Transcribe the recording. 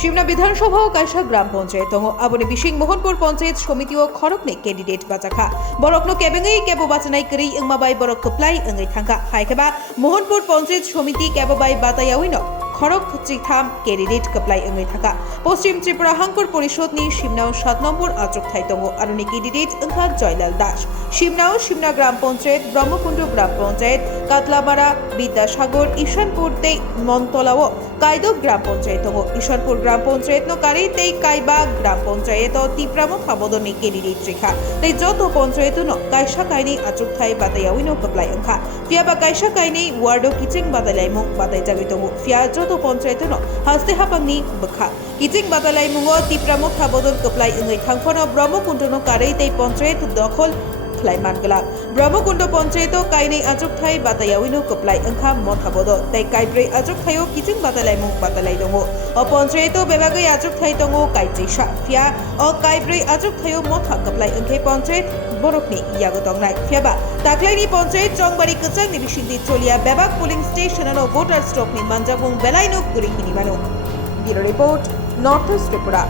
সিমনা বিধানসভা ও কাইসা গ্রাম পঞ্চায়েত আবনে বিশিং মোহনপুর পঞ্চায়েত সমিতি ও খরকনে ক্যান্ডিডেট বাজাখা বরকনো কেবেঙ্গই কেবো বাচানাই করি ইংমাবাই বরক কপ্লাই ইংই থাঙ্কা হাইকেবা মোহনপুর পঞ্চায়েত সমিতি কেববাই বাতায়াউইনো খরক চিথাম ক্যান্ডিডেট কপ্লাই ইংই থাকা পশ্চিম ত্রিপুরা হাঙ্কুর পরিষদনি সিমনাও 7 নম্বর আচক থাইতঙ্গ আরনি ক্যান্ডিডেট ইংখা জয়লাল দাস সিমনাও সিমনা গ্রাম পঞ্চায়েত ব্রহ্মকুণ্ড গ্রাম পঞ্চায়েত কাতলামারা বিদ্যাসাগর ঈশানপুর তেই মন্তলাও কায়দক গ্রাম পঞ্চায়েত ঈশানপুর গ্রাম পঞ্চায়েত নো কারি তেই কাইবা গ্রাম পঞ্চায়েত তিপ্রাম খাবদনি ক্যান্ডিডেট রেখা তেই যত পঞ্চায়েত নো কাইসা কাইনি আচক থাই বাতায়াউইনো কপ্লাই ইংখা ফিয়াবা কাইসা কাইনি ওয়ার্ডো কিচিং বাদালাইমু বাদাই জাগিতমু ফিয়া যত পঞ্চায়েত নো হাসতে হাপাংনি বখা কিচিং বাদালাইমুঙ্গো তিপ্রাম খাবদন কপ্লাই ইংই থাংফনো ব্রহ্মকুণ্ড নো কারি তেই পঞ্চায়েত দখল Klaimangala Brahmakundo Panchayet kainai ajok thai batayawino koplai angkha monthabodo tai kaibrei ajok thaio kiching batalai mung batalai dongo o panchayet bebagai ajok thai dongo kaijisa fia o kaibrei ajok thaio motha koplai angkhe panchayet borokni yagotongnai fiaba taklaini panchayet Chongmari kachang ni bisindi cholia bebak polling station ano voter stock ni manjabung belaino guri hinimano Bureau report North Tripura